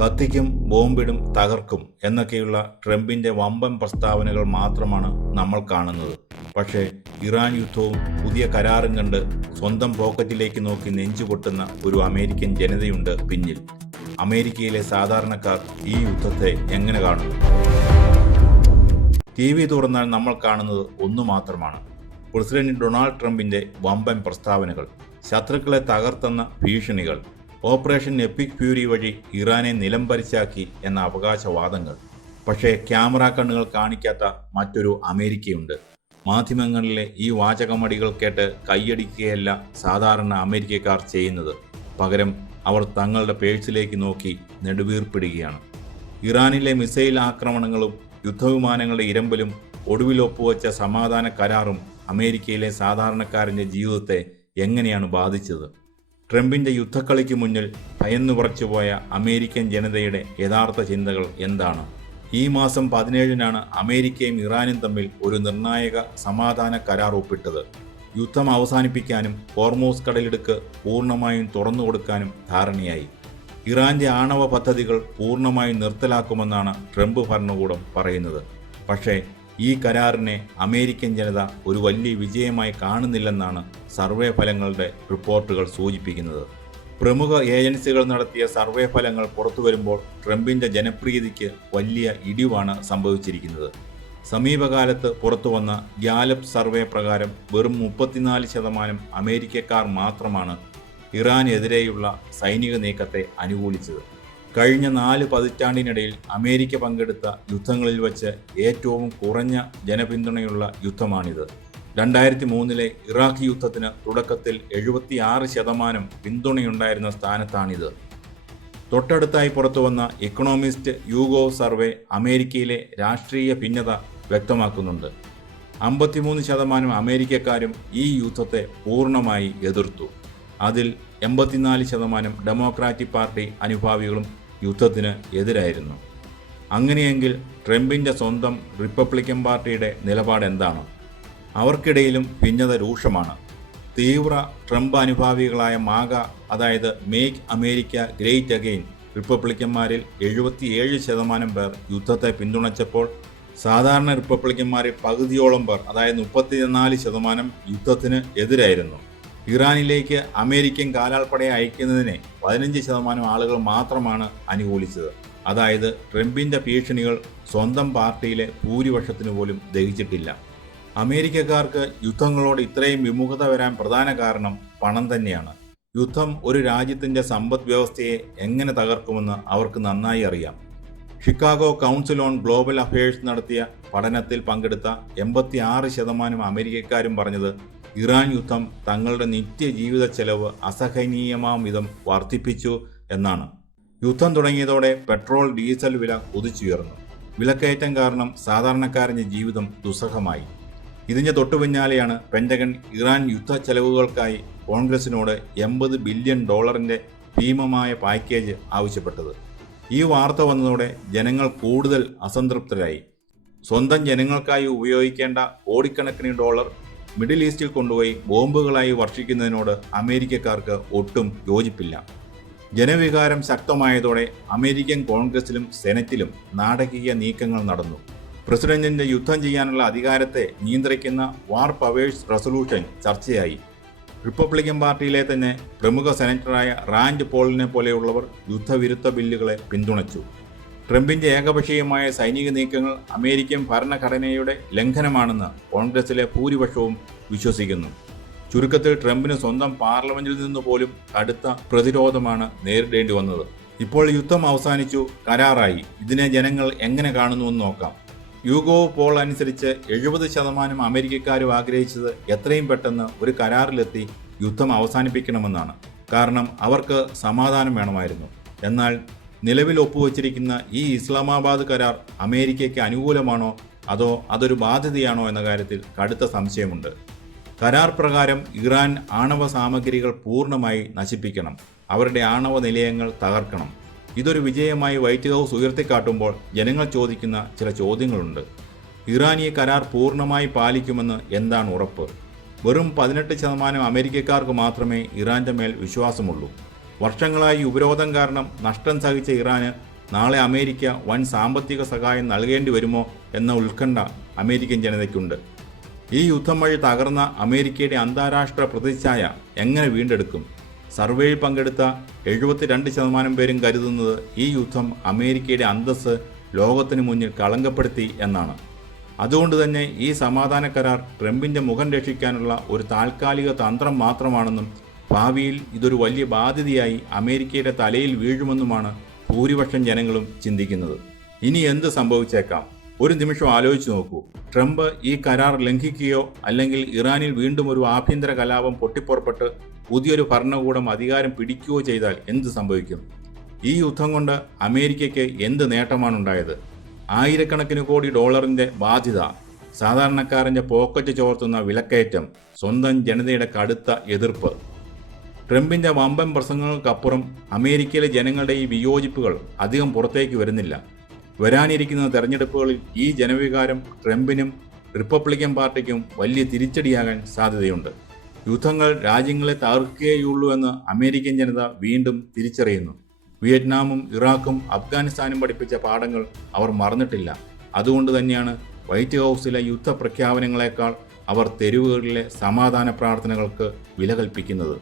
കത്തിക്കും, ബോംബിടും, തകർക്കും എന്നൊക്കെയുള്ള ട്രംപിന്റെ വമ്പൻ പ്രസ്താവനകൾ മാത്രമാണ് നമ്മൾ കാണുന്നത്. പക്ഷേ ഇറാൻ യുദ്ധവും പുതിയ കരാറും കണ്ട് സ്വന്തം പോക്കറ്റിലേക്ക് നോക്കി നെഞ്ചുപൊട്ടുന്ന ഒരു അമേരിക്കൻ ജനതയുണ്ട് പിന്നിൽ. അമേരിക്കയിലെ സാധാരണക്കാർ ഈ യുദ്ധത്തെ എങ്ങനെ കാണുന്നു? TV തുറന്നാൽ നമ്മൾ കാണുന്നത് ഒന്നു മാത്രമാണ്: പ്രസിഡന്റ് ഡൊണാൾഡ് ട്രംപിന്റെ വമ്പൻ പ്രസ്താവനകൾ, ശത്രുക്കളെ തകർത്തെന്ന ഭീഷണികൾ, ഓപ്പറേഷൻ എപ്പിക് ഫ്യൂരി വഴി ഇറാനെ നിലംപരിശാക്കി എന്ന അവകാശവാദങ്ങൾ. പക്ഷേ ക്യാമറ കണ്ണുകൾ കാണിക്കാത്ത മറ്റൊരു അമേരിക്കയുണ്ട്. മാധ്യമങ്ങളിലെ ഈ വാചകമടികൾ കേട്ട് കൈയടിക്കുകയല്ല സാധാരണ അമേരിക്കക്കാർ ചെയ്യുന്നത്. പകരം അവർ തങ്ങളുടെ പേഴ്സിലേക്ക് നോക്കി നെടുവീർപ്പിടുകയാണ്. ഇറാനിലെ മിസൈൽ ആക്രമണങ്ങളും യുദ്ധവിമാനങ്ങളുടെ ഇരമ്പലും ഒടുവിൽ ഒപ്പുവെച്ച സമാധാന കരാറും അമേരിക്കയിലെ സാധാരണക്കാരൻ്റെ ജീവിതത്തെ എങ്ങനെയാണ് ബാധിച്ചത്? ട്രംപിൻ്റെ യുദ്ധക്കളിക്ക് മുന്നിൽ ഭയന്നു പറച്ചുപോയ അമേരിക്കൻ ജനതയുടെ യഥാർത്ഥ ചിന്തകൾ എന്താണ്? ഈ മാസം 17-നാണ് അമേരിക്കയും ഇറാനും തമ്മിൽ ഒരു നിർണായക സമാധാന കരാർ ഒപ്പിട്ടത്. യുദ്ധം അവസാനിപ്പിക്കാനും ഹോർമൂസ് കടലിടുക്ക് പൂർണ്ണമായും തുറന്നുകൊടുക്കാനും ധാരണയായി. ഇറാന്റെ ആണവ പദ്ധതികൾ പൂർണ്ണമായും നിർത്തലാക്കുമെന്നാണ് ട്രംപ് ഭരണകൂടം പറയുന്നത്. പക്ഷേ ഈ കരാറിനെ അമേരിക്കൻ ജനത ഒരു വലിയ വിജയമായി കാണുന്നില്ലെന്നാണ് സർവേ ഫലങ്ങളുടെ റിപ്പോർട്ടുകൾ സൂചിപ്പിക്കുന്നത്. പ്രമുഖ ഏജൻസികൾ നടത്തിയ സർവേ ഫലങ്ങൾ പുറത്തുവരുമ്പോൾ ട്രംപിൻ്റെ ജനപ്രീതിക്ക് വലിയ ഇടിവാണ് സംഭവിച്ചിരിക്കുന്നത്. സമീപകാലത്ത് പുറത്തുവന്ന ഗ്യാലപ്പ് സർവേ പ്രകാരം വെറും 34% അമേരിക്കക്കാർ മാത്രമാണ് ഇറാനെതിരെയുള്ള സൈനിക നീക്കത്തെ അനുകൂലിച്ചത്. കഴിഞ്ഞ 4 പതിറ്റാണ്ടിനിടയിൽ അമേരിക്ക പങ്കെടുത്ത യുദ്ധങ്ങളിൽ വച്ച് ഏറ്റവും കുറഞ്ഞ ജനപിന്തുണയുള്ള യുദ്ധമാണിത്. 2003-ലെ ഇറാഖ് യുദ്ധത്തിന് തുടക്കത്തിൽ 76% പിന്തുണയുണ്ടായിരുന്ന സ്ഥാനത്താണിത്. തൊട്ടടുത്തായി പുറത്തുവന്ന ഇക്കണോമിസ്റ്റ് യൂഗോവ് സർവേ അമേരിക്കയിലെ രാഷ്ട്രീയ ഭിന്നത വ്യക്തമാക്കുന്നുണ്ട്. 53% അമേരിക്കക്കാരും ഈ യുദ്ധത്തെ പൂർണ്ണമായി എതിർത്തു. അതിൽ 84% ഡെമോക്രാറ്റിക് പാർട്ടി അനുഭാവികളും യുദ്ധത്തിന് എതിരായിരുന്നു. അങ്ങനെയെങ്കിൽ ട്രംപിൻ്റെ സ്വന്തം റിപ്പബ്ലിക്കൻ പാർട്ടിയുടെ നിലപാട് എന്താണ്? അവർക്കിടയിലും ഭിന്നത രൂക്ഷമാണ്. തീവ്ര ട്രംപ് അനുഭാവികളായ മാഗ, അതായത് മേക്ക് അമേരിക്ക ഗ്രേറ്റ് അഗെയിൻ റിപ്പബ്ലിക്കന്മാരിൽ 77% പേർ യുദ്ധത്തെ പിന്തുണച്ചപ്പോൾ സാധാരണ റിപ്പബ്ലിക്കന്മാരിൽ പകുതിയോളം പേർ, അതായത് 34% യുദ്ധത്തിന് എതിരായിരുന്നു. ഇറാനിലേക്ക് അമേരിക്കൻ കാലാൾപ്പടയെ അയക്കുന്നതിനെ 15% ആളുകൾ മാത്രമാണ് അനുകൂലിച്ചത്. അതായത് ട്രംപിൻ്റെ ഭീഷണികൾ സ്വന്തം പാർട്ടിയിലെ ഭൂരിപക്ഷത്തിന് പോലും ദഹിച്ചിട്ടില്ല. അമേരിക്കക്കാർക്ക് യുദ്ധങ്ങളോട് ഇത്രയും വിമുഖത വരാൻ പ്രധാന കാരണം പണം തന്നെയാണ്. യുദ്ധം ഒരു രാജ്യത്തിൻ്റെ സമ്പദ് വ്യവസ്ഥയെ എങ്ങനെ തകർക്കുമെന്ന് അവർക്ക് നന്നായി അറിയാം. Chicago council on global affairs നടത്തിയ പഠനത്തിൽ പങ്കെടുത്ത 86% അമേരിക്കക്കാരും പറഞ്ഞത് ഇറാൻ യുദ്ധം തങ്ങളുടെ നിത്യജീവിത ചെലവ് അസഹനീയമാം വിധം വർദ്ധിപ്പിച്ചു എന്നാണ്. യുദ്ധം തുടങ്ങിയതോടെ പെട്രോൾ, ഡീസൽ വില കുതിച്ചുയർന്നു. വിലക്കയറ്റം കാരണം സാധാരണക്കാരൻ്റെ ജീവിതം ദുസ്സഹമായി. ഇതിന് തൊട്ടുപിന്നാലെയാണ് പെൻറ്റഗൺ ഇറാൻ യുദ്ധ ചെലവുകൾക്കായി കോൺഗ്രസിനോട് $80 ബില്യൺ ഭീമമായ പാക്കേജ് ആവശ്യപ്പെട്ടത്. ഈ വാർത്ത വന്നതോടെ ജനങ്ങൾ കൂടുതൽ അസംതൃപ്തരായി. സ്വന്തം ജനങ്ങൾക്കായി ഉപയോഗിക്കേണ്ട കോടിക്കണക്കിന് ഡോളർ മിഡിൽ ഈസ്റ്റിൽ കൊണ്ടുപോയി ബോംബുകളായി വർഷിക്കുന്നതിനോട് അമേരിക്കക്കാർക്ക് ഒട്ടും യോജിപ്പില്ല. ജനവികാരം ശക്തമായതോടെ അമേരിക്കൻ കോൺഗ്രസിലും സെനറ്റിലും നാടകീയ നീക്കങ്ങൾ നടന്നു. പ്രസിഡന്റിന്റെ യുദ്ധം ചെയ്യാനുള്ള അധികാരത്തെ നിയന്ത്രിക്കുന്ന വാർ പവേഴ്സ് റെസൊല്യൂഷൻ ചർച്ചയായി. റിപ്പബ്ലിക്കൻ പാർട്ടിയിലെ തന്നെ പ്രമുഖ സെനറ്ററായ റാൻഡ് പോളിനെ പോലെയുള്ളവർ യുദ്ധവിരുദ്ധ ബില്ലുകളെ പിന്തുണച്ചു. ട്രംപിൻ്റെ ഏകപക്ഷീയമായ സൈനിക നീക്കങ്ങൾ അമേരിക്കൻ ഭരണഘടനയുടെ ലംഘനമാണെന്ന് കോൺഗ്രസിലെ ഭൂരിപക്ഷവും വിശ്വസിക്കുന്നു. ചുരുക്കത്തിൽ ട്രംപിന് സ്വന്തം പാർലമെന്റിൽ നിന്ന് പോലും കടുത്ത പ്രതിരോധമാണ് നേരിടേണ്ടി വന്നത്. ഇപ്പോൾ യുദ്ധം അവസാനിച്ചു, കരാറായി. ഇതിനെ ജനങ്ങൾ എങ്ങനെ കാണുന്നുവെന്ന് നോക്കാം. യൂഗോവ് പോൾ അനുസരിച്ച് 70% അമേരിക്കക്കാരും ആഗ്രഹിച്ചത് എത്രയും പെട്ടെന്ന് ഒരു കരാറിലെത്തി യുദ്ധം അവസാനിപ്പിക്കണമെന്നാണ്. കാരണം അവർക്ക് സമാധാനം വേണമായിരുന്നു. എന്നാൽ നിലവിൽ ഒപ്പുവച്ചിരിക്കുന്ന ഈ ഇസ്ലാമാബാദ് കരാർ അമേരിക്കയ്ക്ക് അനുകൂലമാണോ അതോ അതൊരു ബാധ്യതയാണോ എന്ന കാര്യത്തിൽ കടുത്ത സംശയമുണ്ട്. കരാർ പ്രകാരം ഇറാൻ ആണവ സാമഗ്രികൾ പൂർണ്ണമായി നശിപ്പിക്കണം, അവരുടെ ആണവ നിലയങ്ങൾ തകർക്കണം. ഇതൊരു വിജയമായി വൈറ്റ് ഹൗസ് ഉയർത്തിക്കാട്ടുമ്പോൾ ജനങ്ങൾ ചോദിക്കുന്ന ചില ചോദ്യങ്ങളുണ്ട്. ഇറാൻ ഈ കരാർ പൂർണ്ണമായി പാലിക്കുമെന്ന് എന്താണ് ഉറപ്പ്? വെറും 18% അമേരിക്കക്കാർക്ക് മാത്രമേ ഇറാന്റെ മേൽ വിശ്വാസമുള്ളൂ. വർഷങ്ങളായി ഉപരോധം കാരണം നഷ്ടം സഹിച്ച ഇറാന് നാളെ അമേരിക്ക വൻ സാമ്പത്തിക സഹായം നൽകേണ്ടി വരുമോ എന്ന ഉത്കണ്ഠ അമേരിക്കൻ ജനതയ്ക്കുണ്ട്. ഈ യുദ്ധം വഴി തകർന്ന അമേരിക്കയുടെ അന്താരാഷ്ട്ര പ്രതിച്ഛായ എങ്ങനെ വീണ്ടെടുക്കും? സർവേയിൽ പങ്കെടുത്ത 72% പേരും കരുതുന്നത് ഈ യുദ്ധം അമേരിക്കയുടെ അന്തസ്സ് ലോകത്തിന് മുന്നിൽ കളങ്കപ്പെടുത്തി എന്നാണ്. അതുകൊണ്ട് തന്നെ ഈ സമാധാന കരാർ ട്രംപിൻ്റെ മുഖം രക്ഷിക്കാനുള്ള ഒരു താൽക്കാലിക തന്ത്രം മാത്രമാണെന്നും ഭാവിയിൽ ഇതൊരു വലിയ ബാധ്യതയായി അമേരിക്കയുടെ തലയിൽ വീഴുമെന്നുമാണ് ഭൂരിപക്ഷം ജനങ്ങളും ചിന്തിക്കുന്നത്. ഇനി എന്ത് സംഭവിച്ചേക്കാം? ഒരു നിമിഷം ആലോചിച്ചു നോക്കൂ. ട്രംപ് ഈ കരാർ ലംഘിക്കുകയോ അല്ലെങ്കിൽ ഇറാനിൽ വീണ്ടും ഒരു ആഭ്യന്തര കലാപം പൊട്ടിപ്പുറപ്പെട്ട് പുതിയൊരു ഭരണകൂടം അധികാരം പിടിക്കുകയോ ചെയ്താൽ എന്ത് സംഭവിക്കും? ഈ യുദ്ധം കൊണ്ട് അമേരിക്കയ്ക്ക് എന്ത് നേട്ടമാണുണ്ടായത്? ആയിരക്കണക്കിന് കോടി ഡോളറിൻ്റെ ബാധ്യത, സാധാരണക്കാരൻ്റെ പോക്കറ്റ് ചോർത്തുന്ന വിലക്കയറ്റം, സ്വന്തം ജനതയുടെ കടുത്ത എതിർപ്പ്. ട്രംപിൻ്റെ വമ്പൻ പ്രസംഗങ്ങൾക്കപ്പുറം അമേരിക്കയിലെ ജനങ്ങളുടെ ഈ വിയോജിപ്പുകൾ അധികം പുറത്തേക്ക് വരുന്നില്ല. വരാനിരിക്കുന്ന തെരഞ്ഞെടുപ്പുകളിൽ ഈ ജനവികാരം ട്രംപിനും റിപ്പബ്ലിക്കൻ പാർട്ടിക്കും വലിയ തിരിച്ചടിയാകാൻ സാധ്യതയുണ്ട്. യുദ്ധങ്ങൾ രാജ്യങ്ങളെ തകർക്കുകയുള്ളൂ എന്ന് അമേരിക്കൻ ജനത വീണ്ടും തിരിച്ചറിയുന്നു. വിയറ്റ്നാമും ഇറാഖും അഫ്ഗാനിസ്ഥാനും പഠിപ്പിച്ച പാഠങ്ങൾ അവർ മറന്നിട്ടില്ല. അതുകൊണ്ട് തന്നെയാണ് വൈറ്റ് ഹൗസിലെ യുദ്ധ പ്രഖ്യാപനങ്ങളെക്കാൾ അവർ തെരുവുകളിലെ സമാധാന പ്രാർത്ഥനകൾക്ക് വില കൽപ്പിക്കുന്നത്.